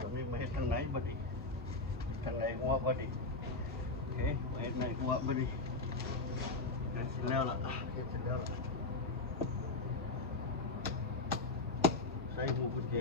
ตอนนี้มาเห็นทางไหนบ่ดีทางไหนหัวบ่ดีโอเคมาเห็นไหนหัวบ่ดีเห็นเสร็จแล้วล่ะเห็นเสร็จแล้วล่ะใส่หูกุญแจ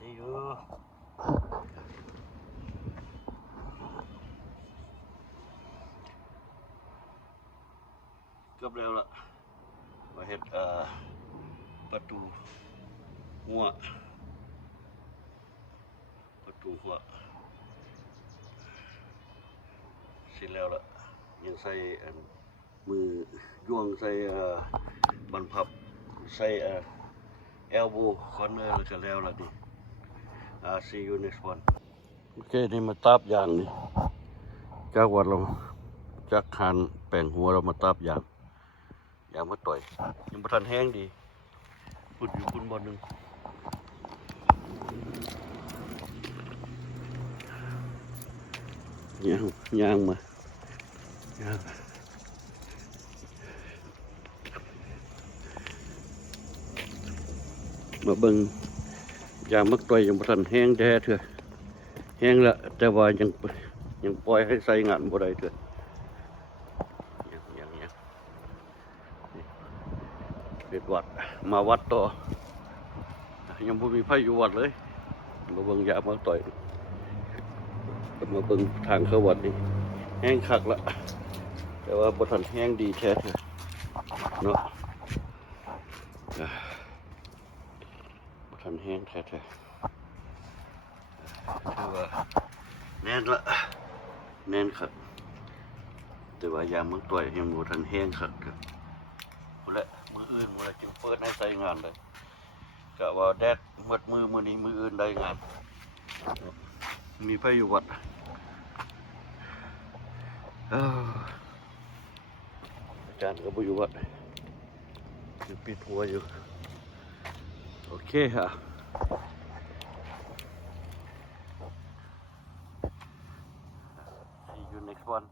See you เกือบแล้วล่ะมาเฮ็ดประตูหัวเสร็จแล้วล่ะยังใส่มือย่วงใส่บรรพับใส่เอลโบคอนเนอร์แล้วก็แล้วล่ะดิsee you next one โอเคนี่มาตับยางนี่จากวัดเราจากคานแปลงหัวเรามาตับยางมาต่อยยังประทันแห้งดีพูดอยู่คุณบอลหนึ่งยางมาเบิ่งยางมักต่อยยังประทันแห้งแท้เถอะแห้งละแต่ว่ายังปล่อยให้ใส่งานบ่ได้เถอะเด็ดวัดมาวัดต่อยังบ่มีไผอยู่วัดเลยมาเบิ่งยางมักต่อย มาเบิ่งทางเข้าวัดนี่แห้งคักละแต่ว่าบ่ทันแห้งดีแท้เถอะเนาะบ่ทันแห้งแท้เถอะคือว่าแน่นละแน่นคักแต่ว่ายามเมืองต่อยยังบ่ทันแห้งคักเถอะพุ่นแหละมื้ออื่นมื้อละจึงเปิดให้ใช้งานเลยกะว่าแดดหมดมื้อนี้มื้ออื่นได้งานมีไผอยู่วัดอาจารย์ก็บ่อยู่วัดอยู่ปิดหัวอยู่โอเคฮะ See you next one